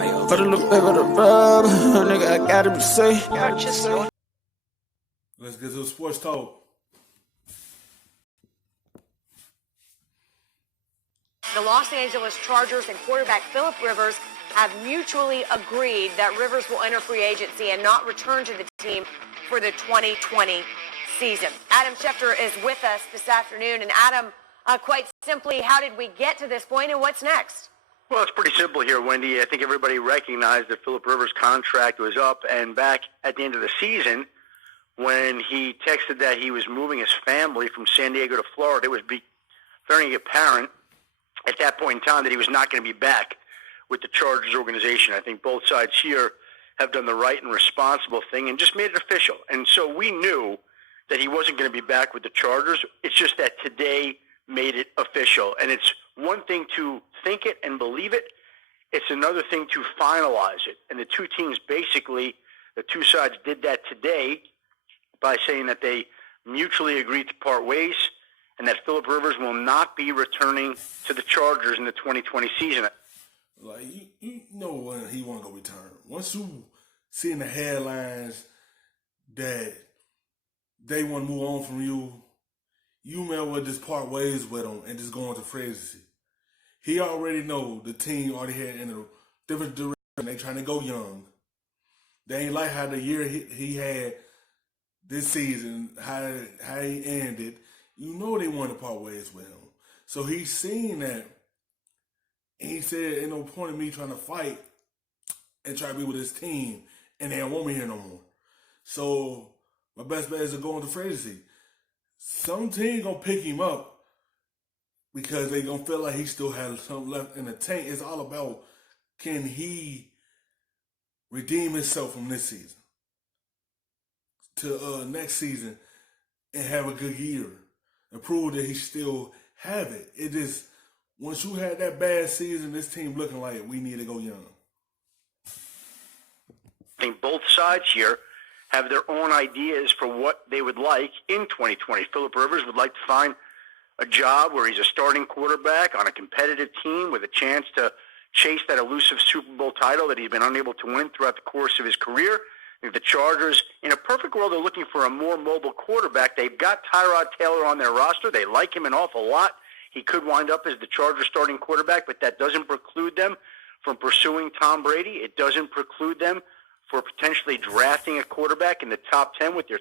Put a little bit of the rub, nigga, I gotta be safe. Let's get to the sports talk. The Los Angeles Chargers and quarterback Phillip Rivers have mutually agreed that Rivers will enter free agency and not return to the team for the 2020 season. Adam Schefter is with us this afternoon. And Adam, quite simply, how did we get to this point and what's next? Well, it's pretty simple here, Wendy. I think everybody recognized that Phillip Rivers' contract was up, and back at the end of the season, when he texted that he was moving his family from San Diego to Florida, it was very apparent at that point in time that he was not going to be back with the Chargers organization. I think both sides here have done the right and responsible thing and just made it official. And so we knew that he wasn't going to be back with the Chargers. It's just that today made it official. And it's one thing to think it and believe it. It's another thing to finalize it. And the two teams basically, the two sides did that today by saying that they mutually agreed to part ways and that Phillip Rivers will not be returning to the Chargers in the 2020 season. Like, you know when he want to go return. Once you see in the headlines that they want to move on from you, you may well just part ways with him and just go into free agency. He already know the team already had in a different direction. They trying to go young. They ain't like how the year he had this season, how he ended. You know they want to part ways with him. So he's seen that. And he said, ain't no point in me trying to fight and try to be with his team, and they don't want me here no more. So my best bet is to go into free agency. Some team gonna pick him up because they gonna feel like he still has something left in the tank. It's all about, can he redeem himself from this season to next season and have a good year and prove that he still have it. It is, once you had that bad season, this team looking like we need to go young. I think both sides here have their own ideas for what they would like in 2020. Phillip Rivers would like to find a job where he's a starting quarterback on a competitive team with a chance to chase that elusive Super Bowl title that he's been unable to win throughout the course of his career. I think the Chargers, in a perfect world, are looking for a more mobile quarterback. They've got Tyrod Taylor on their roster. They like him an awful lot. He could wind up as the Chargers starting quarterback, but that doesn't preclude them from pursuing Tom Brady. It doesn't preclude them for potentially drafting a quarterback in the top 10 with their...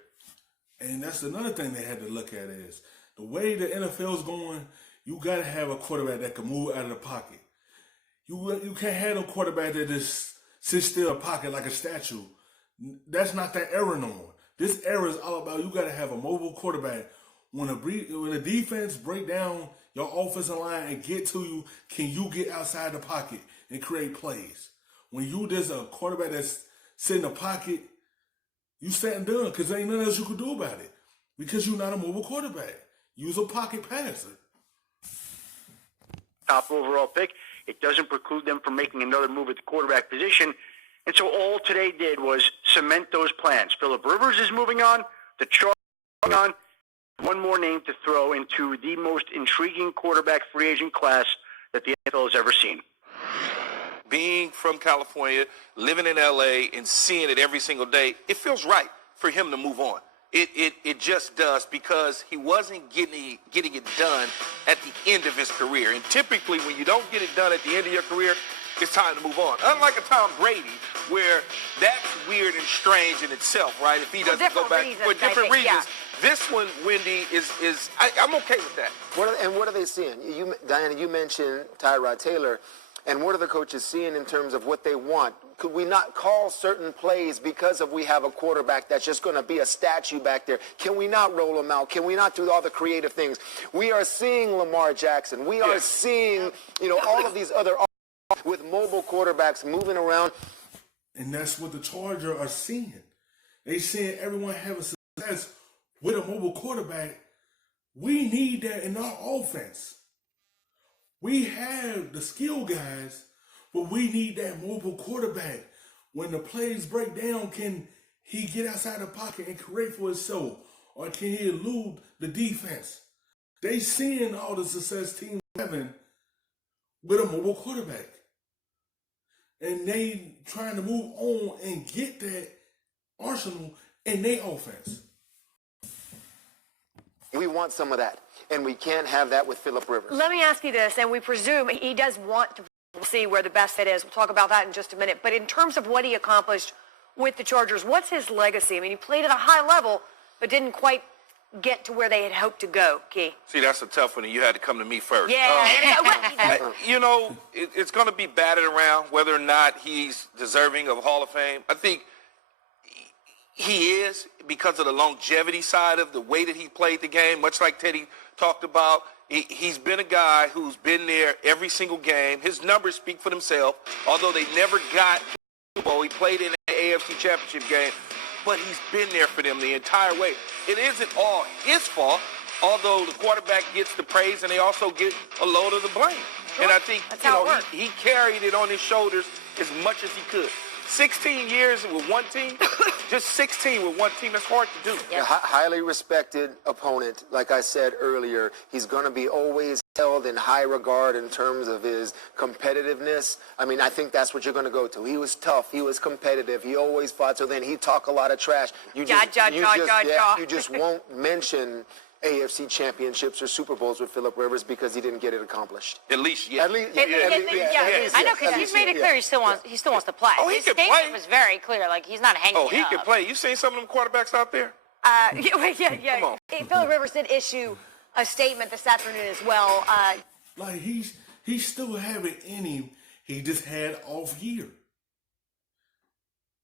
And that's another thing they had to look at is the way the NFL's going, you got to have a quarterback that can move out of the pocket. You can't have a quarterback that just sits still in the pocket like a statue. That's not that era no more. This era is all about, you got to have a mobile quarterback. When a defense break down your offensive line and get to you, can you get outside the pocket and create plays? When you just a quarterback that's sitting in the pocket, you sitting done because there ain't nothing else you could do about it. Because you're not a mobile quarterback. You's a pocket passer. Top overall pick. It doesn't preclude them from making another move at the quarterback position. And so all today did was cement those plans. Phillip Rivers is moving on. The Chargers are moving on. One more name to throw into the most intriguing quarterback free agent class that the NFL has ever seen. Being from California, living in L.A., and seeing it every single day, it feels right for him to move on. It just does, because he wasn't getting it done at the end of his career. And typically when you don't get it done at the end of your career, it's time to move on. Unlike a Tom Brady, where that's weird and strange in itself, right? If he doesn't go back for different reasons. Yeah. This one, Wendy, I'm okay with that. What are they seeing? Diana, you mentioned Tyrod Taylor. And what are the coaches seeing in terms of what they want? Could we not call certain plays because we have a quarterback that's just going to be a statue back there? Can we not roll him out? Can we not do all the creative things? We are seeing Lamar Jackson. We are seeing, all of these other with mobile quarterbacks moving around. And that's what the Chargers are seeing. They seeing everyone having success with a mobile quarterback. We need that in our offense. We have the skill guys, but we need that mobile quarterback. When the plays break down, can he get outside the pocket and create for himself? Or can he elude the defense? They seeing all the success teams having with a mobile quarterback. And they trying to move on and get that arsenal in their offense. We want some of that, and we can't have that with Phillip Rivers. Let me ask you this, and we presume he does want to see where the best fit is. We'll talk about that in just a minute. But in terms of what he accomplished with the Chargers, what's his legacy? I mean, he played at a high level, but didn't quite get to where they had hoped to go, Key. See, that's a tough one, and you had to come to me first. Yeah. You know, it's going to be batted around whether or not he's deserving of Hall of Fame. I think he is, because of the longevity side of the way that he played the game, much like Teddy talked about. He's been a guy who's been there every single game. His numbers speak for themselves. Although they never got to the Super Bowl, he played in the AFC Championship game. But he's been there for them the entire way. It isn't all his fault, although the quarterback gets the praise and they also get a load of the blame. Sure. And I think he carried it on his shoulders as much as he could. 16 years with one team, just 16 with one team, that's hard to do. Yeah. Highly respected opponent, like I said earlier. He's going to be always held in high regard in terms of his competitiveness. I mean, I think that's what you're going to go to. He was tough. He was competitive. He always fought. So then he talk a lot of trash. You just won't mention AFC championships or Super Bowls with Phillip Rivers because he didn't get it accomplished. At least, yeah. I know, because he's made it clear he still wants to play. Oh, he His can statement play. was very clear. Like, he's not hanging Oh, he up. can play. You seen some of them quarterbacks out there? Come on. Phillip Rivers did issue a statement this afternoon as well. Like, he still have it in him. He just had off year.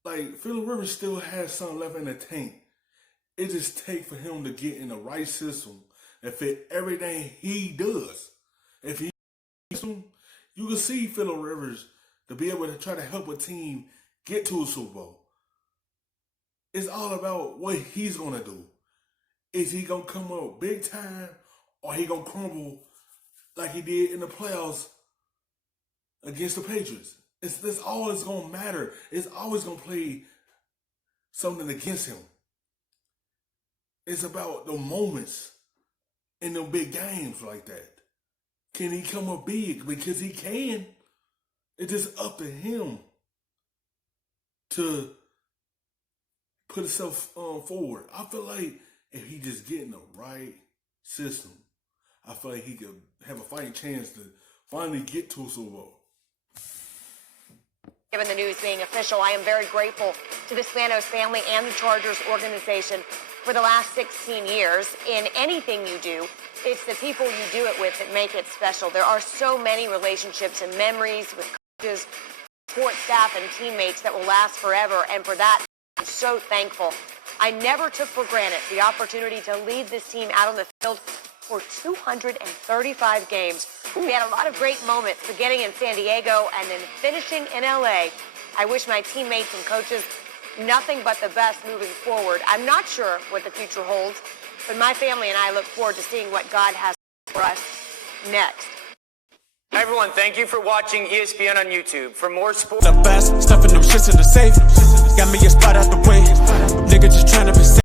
Like, Phillip Rivers still has something left in the tank. It just takes for him to get in the right system and fit everything he does. If he, you can see Phillip Rivers to be able to try to help a team get to a Super Bowl. It's all about what he's gonna do. Is he gonna come up big time, or he gonna crumble like he did in the playoffs against the Patriots? That's always gonna matter. It's always gonna play something against him. It's about the moments in them big games like that. Can he come up big? Because he can. It's just up to him to put himself forward. I feel like if he just get in the right system, I feel like he could have a fighting chance to finally get to a Super Bowl. Given the news being official, I am very grateful to the Spanos family and the Chargers organization for the last 16 years. In anything you do, it's the people you do it with that make it special. There are so many relationships and memories with coaches, support staff, and teammates that will last forever, and for that, I'm so thankful. I never took for granted the opportunity to lead this team out on the field for 235 games. We had a lot of great moments, beginning in San Diego and then finishing in LA. I wish my teammates and coaches nothing but the best moving forward. I'm not sure what the future holds, but my family and I look forward to seeing what God has for us next. Hi everyone, thank you for watching ESPN on YouTube. For more sports, The best, stuffing them shits in the safe. Got me a spot out the way. Nigga just trying to be safe.